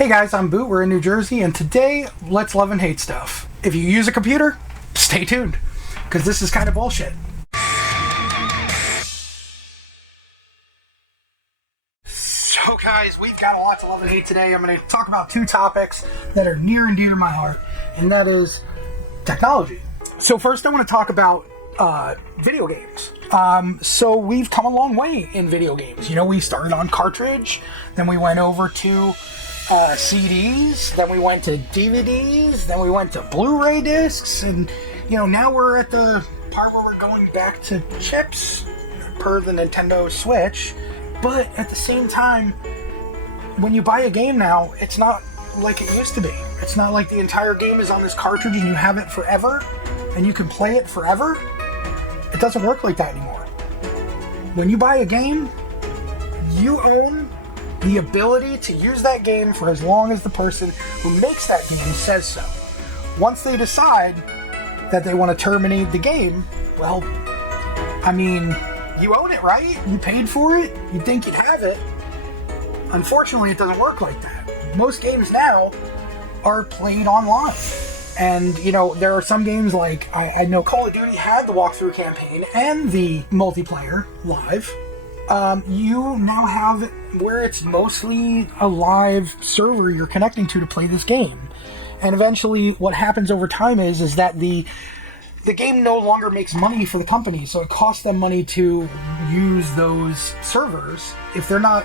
Hey guys, I'm Boot, we're in New Jersey, and today, let's love and hate stuff. If you use a computer, stay tuned, because this is kind of bullshit. So guys, we've got a lot to love and hate today. I'm going to talk about two topics that are near and dear to my heart, and that is technology. So first I want to talk about video games. So we've come a long way in video games. You know, we started on cartridge, then we went over to CDs, then we went to DVDs, then we went to Blu-ray discs, and you know, now we're at the part where we're going back to chips per the Nintendo Switch. But at the same time, when you buy a game now, it's not like it used to be. It's not like the entire game is on this cartridge and you have it forever and you can play it forever. It doesn't work like that anymore. When you buy a game, you own the ability to use that game for as long as the person who makes that game says so. Once they decide that they want to terminate the game, well, I mean, you own it, right? You paid for it, you think you'd have it. Unfortunately, it doesn't work like that. Most games now are played online. And, you know, there are some games like, I know Call of Duty had the walkthrough campaign and the multiplayer live. You now have it where it's mostly a live server you're connecting to play this game. And eventually what happens over time is that the game no longer makes money for the company, so it costs them money to use those servers. If they're not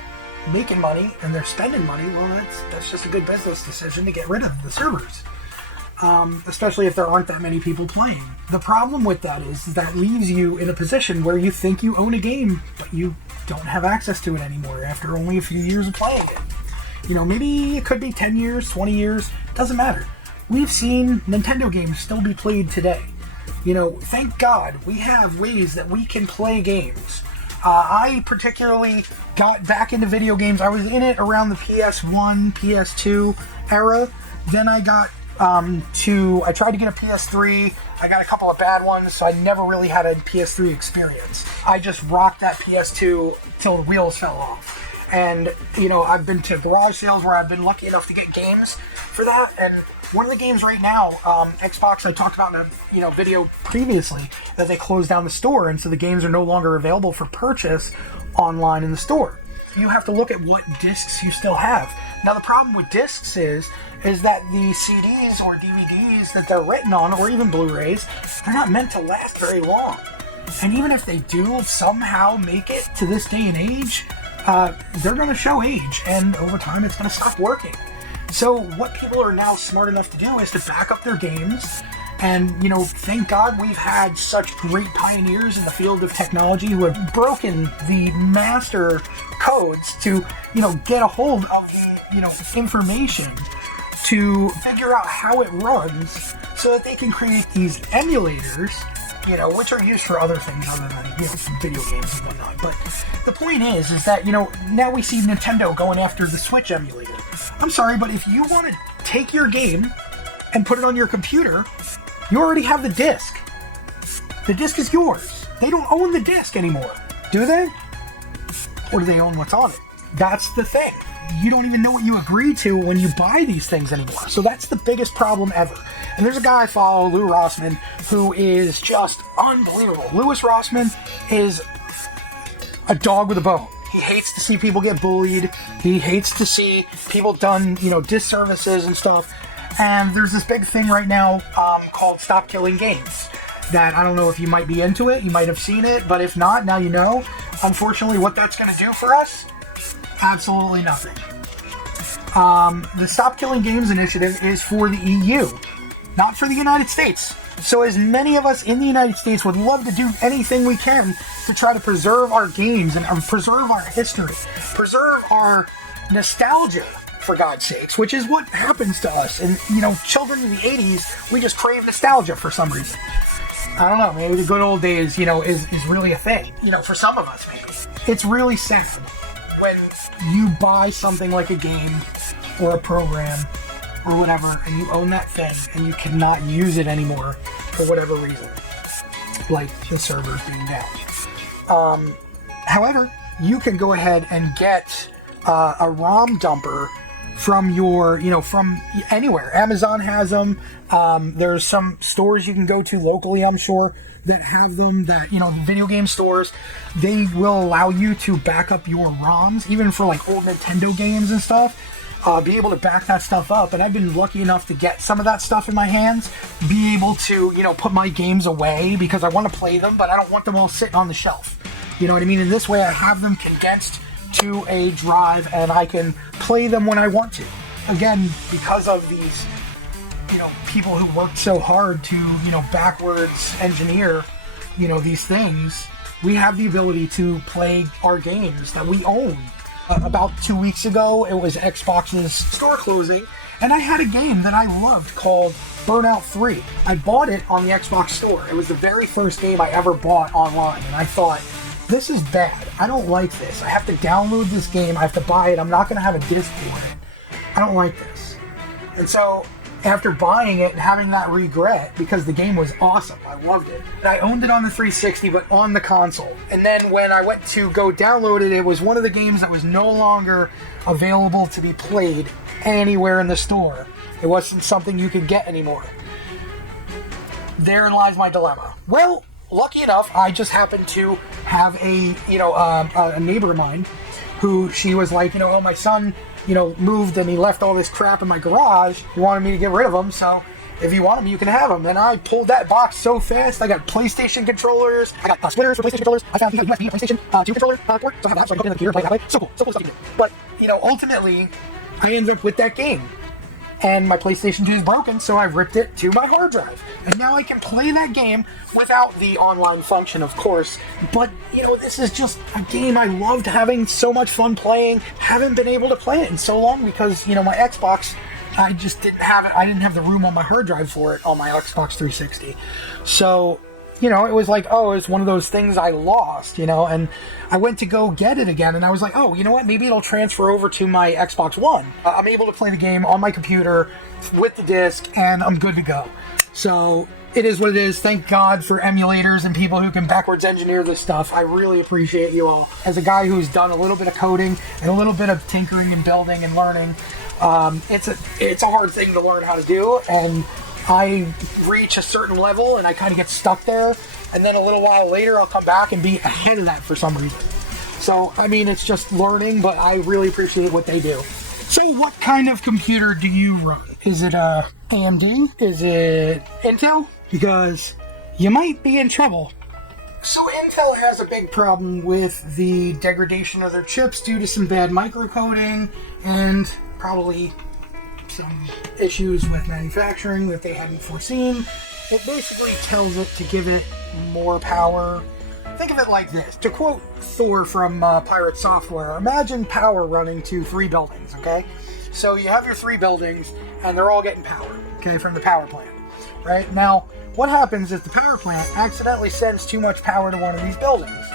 making money and they're spending money, well, that's just a good business decision to get rid of the servers. Especially if there aren't that many people playing. The problem with that is that leaves you in a position where you think you own a game, but you don't have access to it anymore after only a few years of playing it. You know, maybe it could be 10 years, 20 years, doesn't matter. We've seen Nintendo games still be played today. You know, thank God we have ways that we can play games. I particularly got back into video games. I was in it around the PS1, PS2 era. Then I got I tried to get a PS3. I got a couple of bad ones, so I never really had a PS3 experience. I just rocked that PS2 till the wheels fell off. And, you know, I've been to garage sales where I've been lucky enough to get games for that. And one of the games right now, Xbox, I talked about in a video previously, that they closed down the store, and so the games are no longer available for purchase online in the store. You have to look at what discs you still have. Now the problem with discs is that the CDs or DVDs that they're written on, or even Blu-rays, they're not meant to last very long. And even if they do somehow make it to this day and age, they're going to show age, and over time it's going to stop working. So what people are now smart enough to do is to back up their games. And, you know, thank God we've had such great pioneers in the field of technology who have broken the master codes to, you know, get a hold of the, you know, information to figure out how it runs so that they can create these emulators, you know, which are used for other things other than, you know, video games and whatnot. But the point is that, you know, now we see Nintendo going after the Switch emulator. I'm sorry, but if you want to take your game and put it on your computer, you already have the disc. The disc is yours. They don't own the disc anymore, do they? Or do they own what's on it? That's the thing. You don't even know what you agree to when you buy these things anymore. So that's the biggest problem ever. And there's a guy I follow, Lou Rossman, who is just unbelievable. Louis Rossman is a dog with a bone. He hates to see people get bullied. He hates to see people done, you know, disservices and stuff. And there's this big thing right now called Stop Killing Games that I don't know if you might be into it. You might have seen it, but if not, now you know. Unfortunately, what that's going to do for us, absolutely nothing. The Stop Killing Games initiative is for the EU, not for the United States. So as many of us in the United States would love to do anything we can to try to preserve our games and preserve our history, preserve our nostalgia, for God's sakes, which is what happens to us. And, you know, children in the 80s, we just crave nostalgia for some reason. I don't know, maybe the good old days, you know, is really a thing. You know, for some of us, maybe. It's really sad when you buy something like a game or a program or whatever, and you own that thing, and you cannot use it anymore for whatever reason. Like the servers being down. However, you can go ahead and get a ROM dumper from your, from anywhere. Amazon has them. There's some stores you can go to locally, I'm sure, that have them, that, video game stores. They will allow you to back up your ROMs, even for like old Nintendo games and stuff. Be able to back that stuff up. And I've been lucky enough to get some of that stuff in my hands, be able to, put my games away because I want to play them, but I don't want them all sitting on the shelf. You know what I mean? In this way, I have them condensed to a drive and I can play them when I want to. Again, because of these, people who worked so hard to, backwards engineer, these things, we have the ability to play our games that we own. About 2 weeks ago, it was Xbox's store closing, and I had a game that I loved called Burnout 3. I bought it on the Xbox store. It was the very first game I ever bought online, and I thought, this is bad. I don't like this. I have to download this game. I have to buy it. I'm not going to have a disc for it. I don't like this. And so, after buying it and having that regret, because the game was awesome, I loved it. And I owned it on the 360, but on the console. And then when I went to go download it, it was one of the games that was no longer available to be played anywhere in the store. It wasn't something you could get anymore. Therein lies my dilemma. Well, lucky enough, I just happened to have a neighbor of mine who, she was like, oh, my son, moved and he left all this crap in my garage. He wanted me to get rid of them, so if you want them, you can have them. And I pulled that box so fast. I got PlayStation controllers. I got splitters for PlayStation controllers. I found USB PlayStation 2 controller port, so I have that, so I can put it in the computer and play it that way. So cool stuff to do. But, ultimately, I ended up with that game. And my PlayStation 2 is broken, so I ripped it to my hard drive. And now I can play that game without the online function, of course. But, this is just a game I loved having so much fun playing. Haven't been able to play it in so long because, my Xbox, I just didn't have it. I didn't have the room on my hard drive for it on my Xbox 360. So, it was like, it's one of those things I lost, and I went to go get it again, and I was like, you know what, maybe it'll transfer over to my Xbox One. I'm able to play the game on my computer with the disc, and I'm good to go. So, it is what it is. Thank God for emulators and people who can backwards engineer this stuff. I really appreciate you all. As a guy who's done a little bit of coding and a little bit of tinkering and building and learning, it's a hard thing to learn how to do, and I reach a certain level and I kind of get stuck there, and then a little while later I'll come back and be ahead of that for some reason. So, it's just learning, but I really appreciate what they do. So, what kind of computer do you run? Is it AMD? Is it Intel? Because you might be in trouble. So, Intel has a big problem with the degradation of their chips due to some bad microcoding and probably some issues with manufacturing that they hadn't foreseen. It basically tells it to give it more power. Think of it like this. To quote Thor from Pirate Software, imagine power running to 3 buildings, okay? So you have your 3 buildings, and they're all getting power, okay, from the power plant, right? Now, what happens if the power plant accidentally sends too much power to one of these buildings?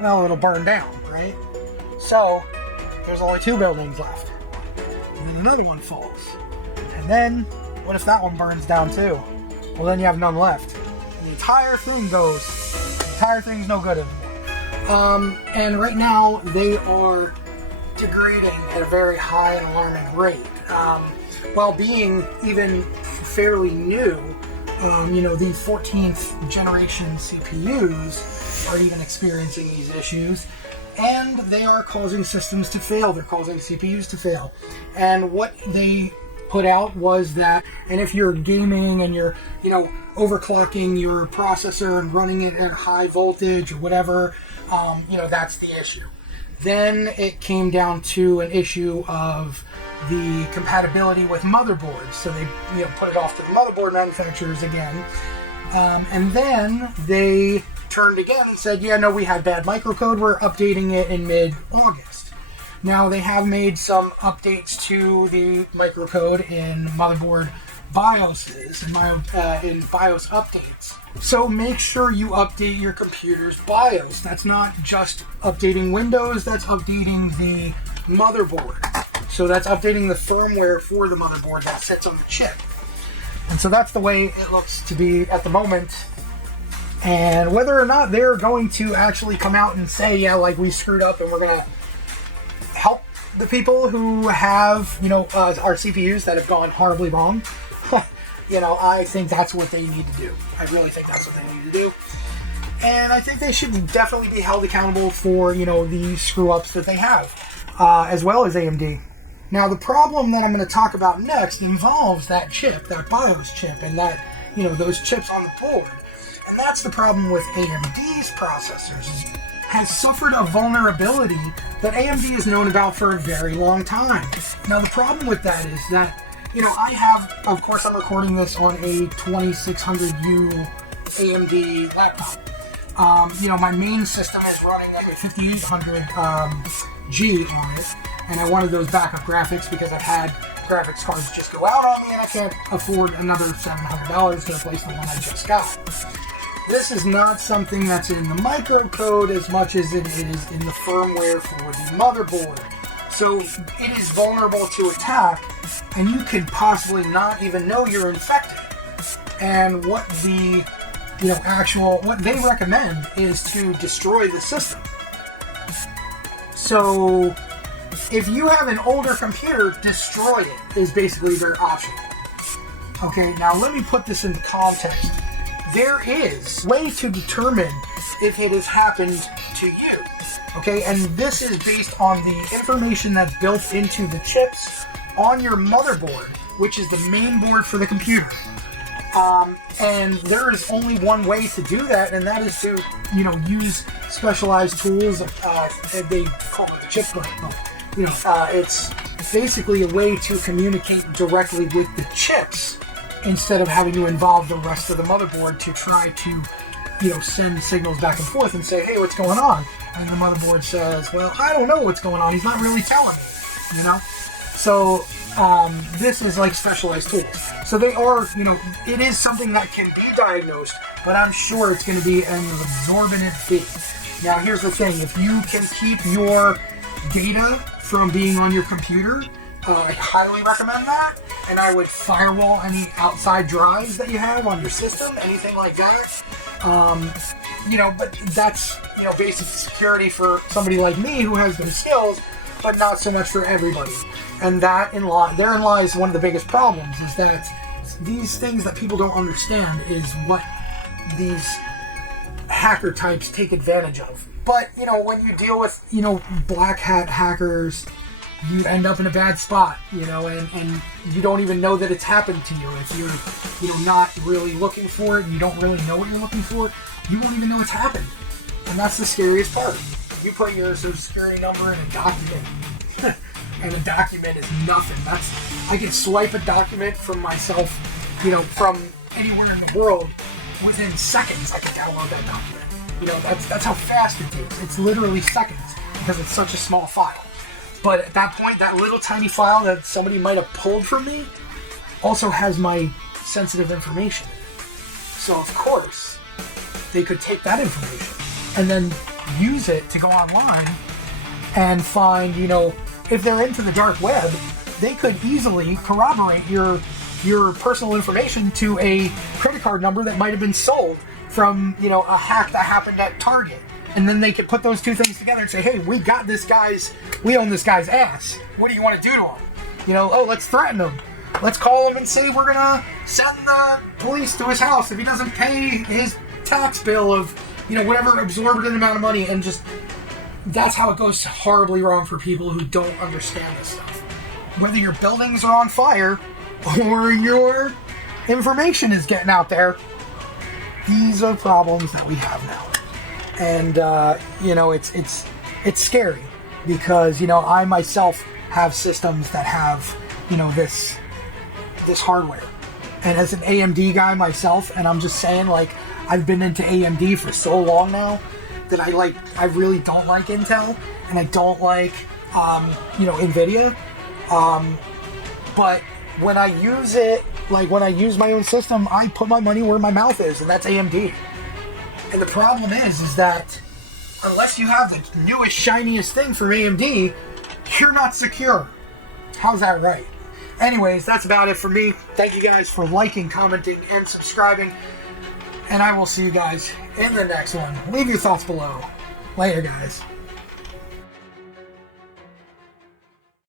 Well, it'll burn down, right? So, there's only 2 buildings left. And then another one falls. And then, what if that one burns down too? Well, then you have none left. And the entire thing's no good anymore. And right now, they are degrading at a very high and alarming rate. While being even fairly new, the 14th generation CPUs are even experiencing these issues. And they are causing systems to fail. They're causing CPUs to fail. And what they put out was that, and if you're gaming and you're, overclocking your processor and running it at high voltage or whatever, that's the issue. Then it came down to an issue of the compatibility with motherboards. So they, put it off to the motherboard manufacturers again. And then they turned again and said, we had bad microcode. We're updating it in mid-August. Now, they have made some updates to the microcode in motherboard BIOSes and in BIOS updates. So make sure you update your computer's BIOS. That's not just updating Windows, that's updating the motherboard. So that's updating the firmware for the motherboard that sits on the chip. And so that's the way it looks to be at the moment. And whether or not they're going to actually come out and say, we screwed up and we're going to help the people who have, our CPUs that have gone horribly wrong, I think that's what they need to do. I really think that's what they need to do. And I think they should definitely be held accountable for, the screw-ups that they have, as well as AMD. Now, the problem that I'm going to talk about next involves that chip, that BIOS chip, and that, those chips on the board. And that's the problem with AMD's processors. Has suffered a vulnerability that AMD has known about for a very long time. Now, the problem with that is that, I have, of course, I'm recording this on a 2600U AMD laptop. My main system is running a 5800G on it, and I wanted those backup graphics because I've had graphics cards just go out on me, and I can't afford another $700 to replace the one I just got. This is not something that's in the microcode as much as it is in the firmware for the motherboard. So it is vulnerable to attack, and you could possibly not even know you're infected. And what the what they recommend is to destroy the system. So if you have an older computer, destroy it is basically their option. Okay, now let me put this into context. There is a way to determine if it has happened to you. Okay, and this is based on the information that's built into the chips on your motherboard, which is the main board for the computer. And there is only one way to do that, and that is to, use specialized tools. They call it the chip button. It's basically a way to communicate directly with the chips instead of having to involve the rest of the motherboard to try to, send signals back and forth and say, hey, what's going on? And the motherboard says, well, I don't know what's going on. He's not really telling me, So this is like specialized tools. So they are, it is something that can be diagnosed, but I'm sure it's going to be an exorbitant fee. Now, here's the thing. If you can keep your data from being on your computer, I highly recommend that. And I would firewall any outside drives that you have on your system, anything like that. But that's, basic security for somebody like me who has those skills, but not so much for everybody. And therein lies one of the biggest problems, is that these things that people don't understand is what these hacker types take advantage of. But, when you deal with, black hat hackers, you end up in a bad spot, and you don't even know that it's happened to you. If you're, not really looking for it, and you don't really know what you're looking for, you won't even know it's happened. And that's the scariest part. You put your social security number in a document, and a document is nothing. I can swipe a document from myself, from anywhere in the world within seconds. I can download that document. That's how fast it is. It's literally seconds because it's such a small file. But at that point, that little tiny file that somebody might have pulled from me also has my sensitive information in it. So of course, they could take that information and then use it to go online and find, if they're into the dark web, they could easily corroborate your personal information to a credit card number that might have been sold from, a hack that happened at Target. And then they could put those two things together and say, hey, we own this guy's ass. What do you want to do to him? Let's threaten him. Let's call him and say we're going to send the police to his house if he doesn't pay his tax bill of, whatever exorbitant amount of money. And just, that's how it goes horribly wrong for people who don't understand this stuff. Whether your buildings are on fire or your information is getting out there, these are problems that we have now. And, it's scary because, I myself have systems that have, this hardware. And as an AMD guy myself, and I'm just saying, I've been into AMD for so long now that I really don't like Intel, and I don't like, NVIDIA. But when I use it, when I use my own system, I put my money where my mouth is, and that's AMD. And the problem is that unless you have the newest, shiniest thing from AMD, you're not secure. How's that right? Anyways, that's about it for me. Thank you guys for liking, commenting, and subscribing. And I will see you guys in the next one. Leave your thoughts below. Later, guys.